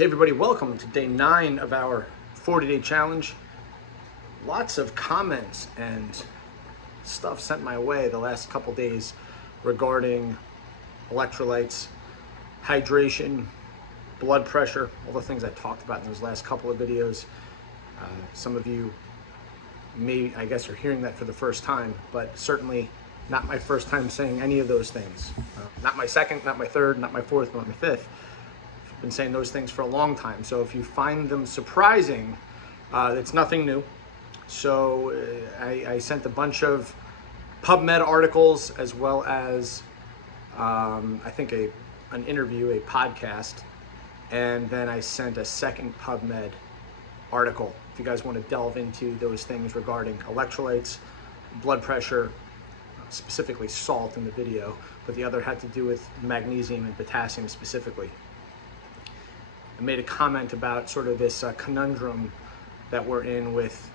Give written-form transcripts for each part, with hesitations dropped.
Hey everybody, welcome to day 9 of our 40-day challenge. Lots of comments and stuff sent my way the last couple days regarding electrolytes, hydration, blood pressure, all the things I talked about in those last couple of videos. Some of you may, I guess, are hearing that for the first time, but certainly not my first time saying any of those things. Not my second, not my third, not my fourth, not my fifth. Been saying those things for a long time. So if you find them surprising, it's nothing new. So I sent a bunch of PubMed articles as well as I think an interview, a podcast, and then I sent a second PubMed article. If you guys want to delve into those things regarding electrolytes, blood pressure, specifically salt in the video, but the other had to do with magnesium and potassium specifically. I made a comment about sort of this conundrum that we're in with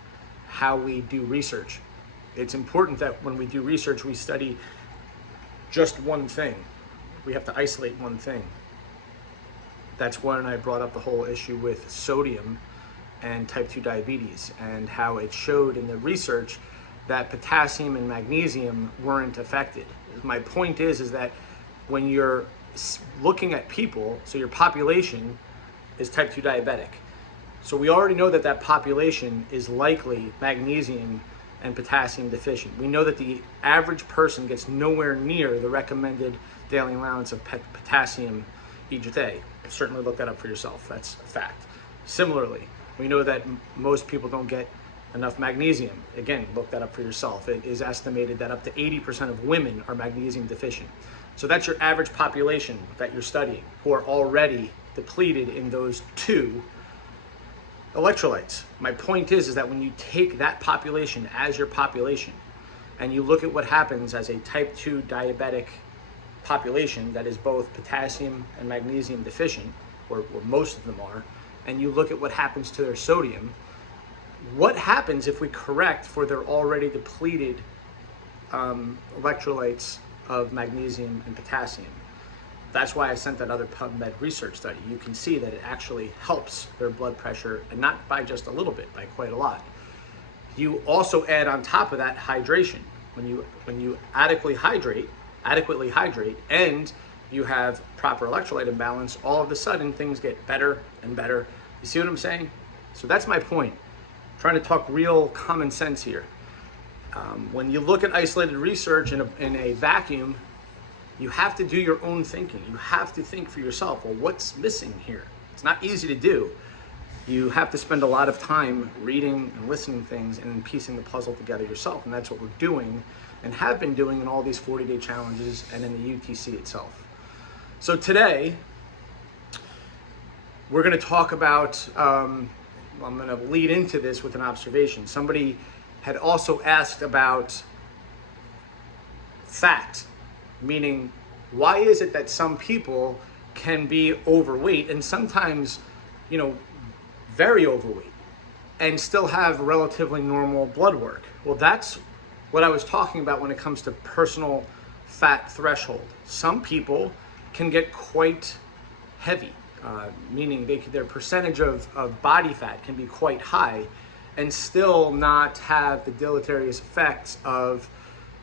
how we do research. It's important that when we do research, we study just one thing. We have to isolate one thing. That's when I brought up the whole issue with sodium and type 2 diabetes and how it showed in the research that potassium and magnesium weren't affected. My point is that when you're looking at people, so your population is type 2 diabetic. So we already know that that population is likely magnesium and potassium deficient. We know that the average person gets nowhere near the recommended daily allowance of potassium each day. Certainly look that up for yourself. That's a fact. Similarly, we know that most people don't get enough magnesium. Again, look that up for yourself. It is estimated that up to 80% of women are magnesium deficient. So that's your average population that you're studying who are already depleted in those two electrolytes. My point is that when you take that population as your population and you look at what happens as a type 2 diabetic population that is both potassium and magnesium deficient, or most of them are, and you look at what happens to their sodium, what happens if we correct for their already depleted electrolytes of magnesium and potassium? That's why I sent that other PubMed research study. You can see that it actually helps their blood pressure, and not by just a little bit, by quite a lot. You also add on top of that hydration. When you adequately hydrate, and you have proper electrolyte imbalance, all of a sudden things get better and better. You see what I'm saying? So that's my point. I'm trying to talk real common sense here. When you look at isolated research in a vacuum, you have to do your own thinking. You have to think for yourself, well, what's missing here? It's not easy to do. You have to spend a lot of time reading and listening to things and then piecing the puzzle together yourself. And that's what we're doing and have been doing in all these 40-day challenges and in the UTC itself. So today, we're gonna talk about, I'm gonna lead into this with an observation. Somebody had also asked about fat. Meaning, why is it that some people can be overweight and sometimes, very overweight and still have relatively normal blood work? Well, that's what I was talking about when it comes to personal fat threshold. Some people can get quite heavy, meaning their percentage of body fat can be quite high and still not have the deleterious effects of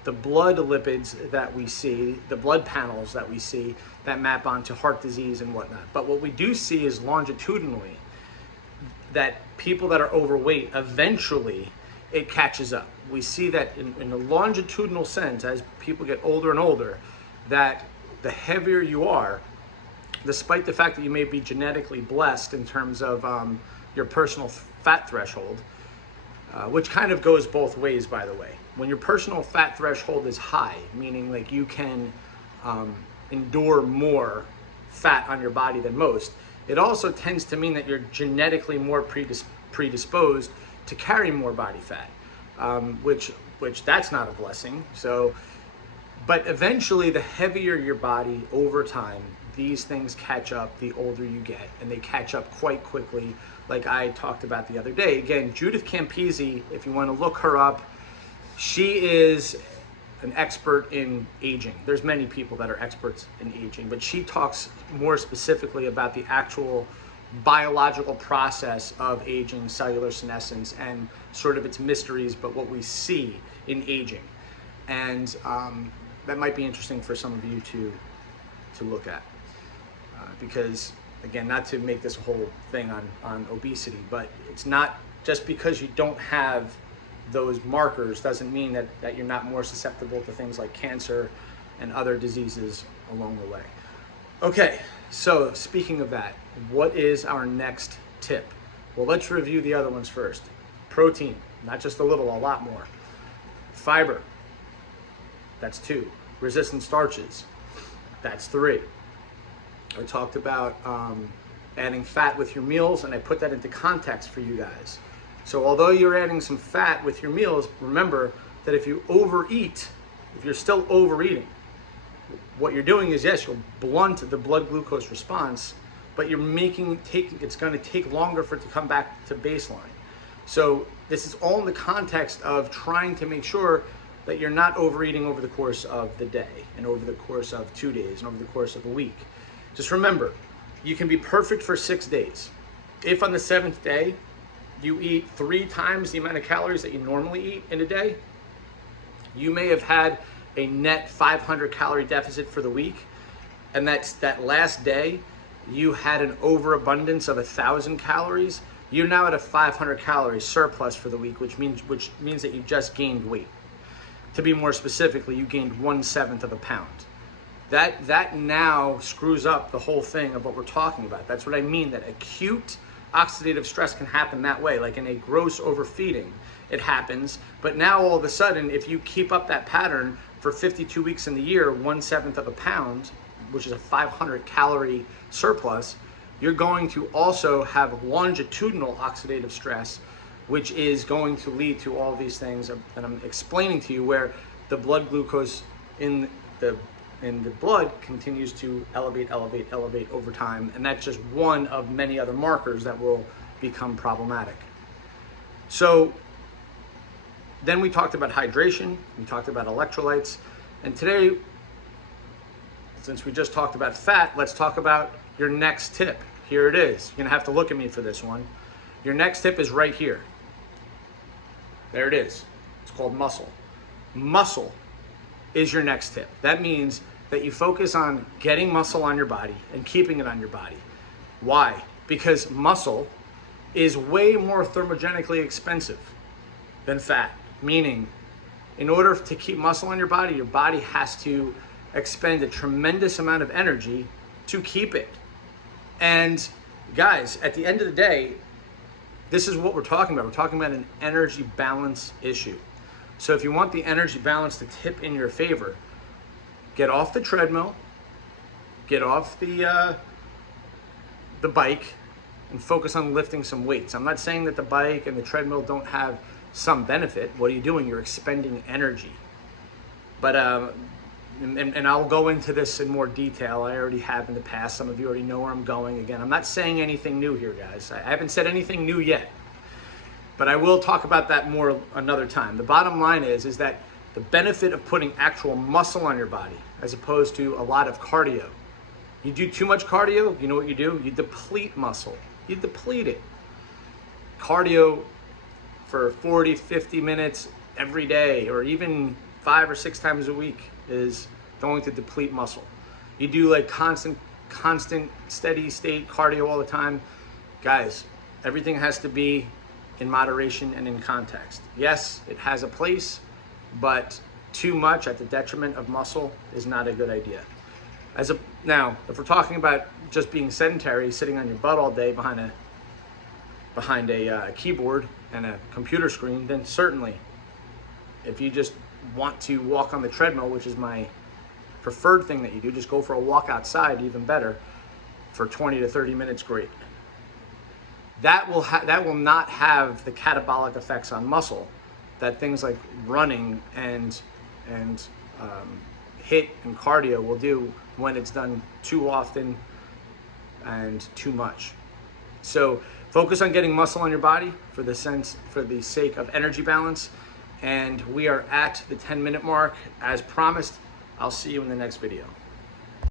the blood lipids that we see, the blood panels that we see that map onto heart disease and whatnot. But what we do see is longitudinally that people that are overweight, eventually it catches up. We see that in a longitudinal sense, as people get older and older, that the heavier you are, despite the fact that you may be genetically blessed in terms of your personal fat threshold, which kind of goes both ways, by the way. When your personal fat threshold is high, meaning like you can endure more fat on your body than most, it also tends to mean that you're genetically more predisposed to carry more body fat, which that's not a blessing. So, but eventually the heavier your body over time, these things catch up the older you get, and they catch up quite quickly, like I talked about the other day. Again, Judith Campisi, if you want to look her up, she is an expert in aging. There's many people that are experts in aging, but she talks more specifically about the actual biological process of aging, cellular senescence, and sort of its mysteries, but what we see in aging. And that might be interesting for some of you to look at. Because, again, not to make this a whole thing on obesity, but it's not just because you don't have those markers doesn't mean that you're not more susceptible to things like cancer and other diseases along the way. Okay, so speaking of that, what is our next tip? Well, let's review the other ones first. Protein, not just a little, a lot more. Fiber, that's 2. Resistant starches, that's 3. I talked about adding fat with your meals, and I put that into context for you guys. So although you're adding some fat with your meals, remember that if you overeat, if you're still overeating, what you're doing is, yes, you'll blunt the blood glucose response, but you're it's going to take longer for it to come back to baseline. So this is all in the context of trying to make sure that you're not overeating over the course of the day and over the course of 2 days and over the course of a week. Just remember, you can be perfect for 6 days. If on the 7th day, you eat 3 times the amount of calories that you normally eat in a day, you may have had a net 500 calorie deficit for the week, and that last day you had an overabundance of 1,000 calories. You're now at a 500 calorie surplus for the week, which means that you just gained weight. To be more specifically, you gained 1/7 of a pound. That now screws up the whole thing of what we're talking about. That's what I mean, that acute oxidative stress can happen that way, like in a gross overfeeding. It happens, but now all of a sudden, if you keep up that pattern for 52 weeks in the year, 1/7 of a pound, which is a 500 calorie surplus, you're going to also have longitudinal oxidative stress, which is going to lead to all these things that I'm explaining to you, where the blood glucose in the blood continues to elevate over time, and that's just one of many other markers that will become problematic. So then we talked about hydration, we talked about electrolytes, and today, since we just talked about fat, let's talk about your next tip. Here it is. You're gonna have to look at me for this one. Your next tip is right here. There it is. It's called muscle. Muscle is your next tip. That means that you focus on getting muscle on your body and keeping it on your body. Why? Because muscle is way more thermogenically expensive than fat. Meaning, in order to keep muscle on your body has to expend a tremendous amount of energy to keep it. And guys, at the end of the day, this is what we're talking about. We're talking about an energy balance issue. So if you want the energy balance to tip in your favor, get off the treadmill, get off the bike, and focus on lifting some weights. I'm not saying that the bike and the treadmill don't have some benefit. What are you doing? You're expending energy. But and I'll go into this in more detail. I already have in the past. Some of you already know where I'm going. Again, I'm not saying anything new here, guys. I haven't said anything new yet, but I will talk about that more another time. The bottom line is that the benefit of putting actual muscle on your body, as opposed to a lot of cardio. You do too much cardio, you know what you do? You deplete muscle. You deplete it. Cardio for 40, 50 minutes every day, or even 5 or 6 times a week, is going to deplete muscle. You do like constant, steady state cardio all the time. Guys, everything has to be in moderation and in context. Yes, it has a place, but too much at the detriment of muscle is not a good idea. Now, if we're talking about just being sedentary, sitting on your butt all day behind a keyboard and a computer screen, then certainly, if you just want to walk on the treadmill, which is my preferred thing that you do, just go for a walk outside, even better, for 20 to 30 minutes, great. That will not have the catabolic effects on muscle that things like running and HIIT and cardio will do when it's done too often and too much. So focus on getting muscle on your body for the sake of energy balance. And we are at the 10-minute mark. As promised, I'll see you in the next video.